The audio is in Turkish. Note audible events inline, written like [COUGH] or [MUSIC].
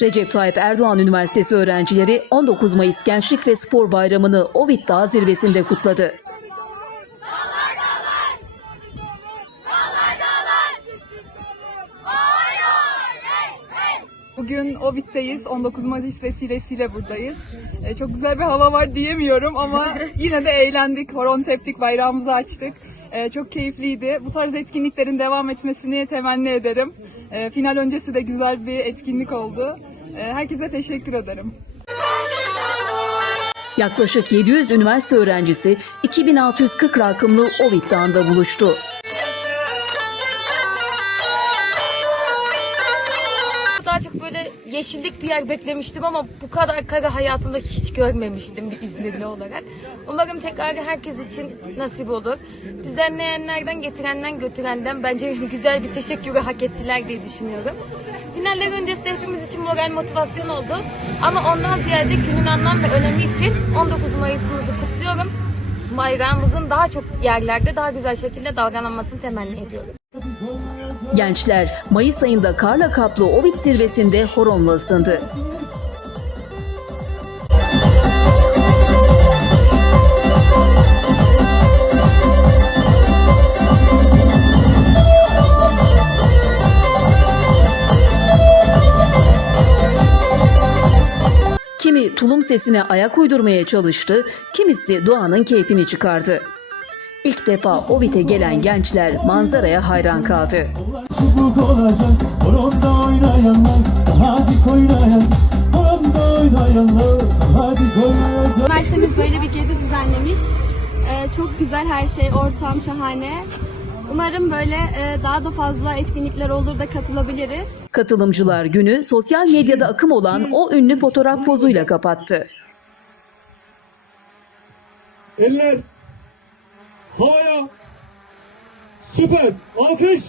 Recep Tayyip Erdoğan Üniversitesi öğrencileri 19 Mayıs Gençlik ve Spor Bayramı'nı Ovid Dağı zirvesinde kutladı. Bugün Ovid'deyiz. 19 Mayıs vesilesiyle buradayız. Ee, çok güzel bir hava var diyemiyorum ama [LAUGHS] yine de eğlendik. Horon teptik, bayrağımızı açtık. Ee, çok keyifliydi. Bu tarz etkinliklerin devam etmesini temenni ederim. Ee, final öncesi de güzel bir etkinlik oldu. Ee, herkese teşekkür ederim. Yaklaşık 700 üniversite öğrencisi 2640 rakımlı Ovid Dağı'nda buluştu. Çok böyle yeşillik bir yer beklemiştim ama bu kadar kare hayatımda hiç görmemiştim bir İzmirli olarak. Umarım tekrar herkes için nasip olur. Düzenleyenlerden, getirenden, götürenden bence [LAUGHS] güzel bir teşekkürü hak ettiler diye düşünüyorum. Finaller öncesi hepimiz için moral motivasyon oldu. Ama ondan ziyade günün anlam ve önemi için 19 Mayıs'ımızı kutluyorum. Bayrağımızın daha çok yerlerde daha güzel şekilde dalgalanmasını temenni ediyorum. Gençler Mayıs ayında karla kaplı Ovid zirvesinde horonla ısındı. Kimi tulum sesine ayak uydurmaya çalıştı, kimisi doğanın keyfini çıkardı. İlk defa Ovid'e gelen gençler manzaraya hayran kaldı. Üniversitemiz böyle bir gezi düzenlemiş. Ee, çok güzel her şey, ortam şahane. Umarım böyle e, daha da fazla etkinlikler olur da katılabiliriz. Katılımcılar günü sosyal medyada akım olan o ünlü fotoğraf pozuyla kapattı. Eller Havaya. Süper. Alkış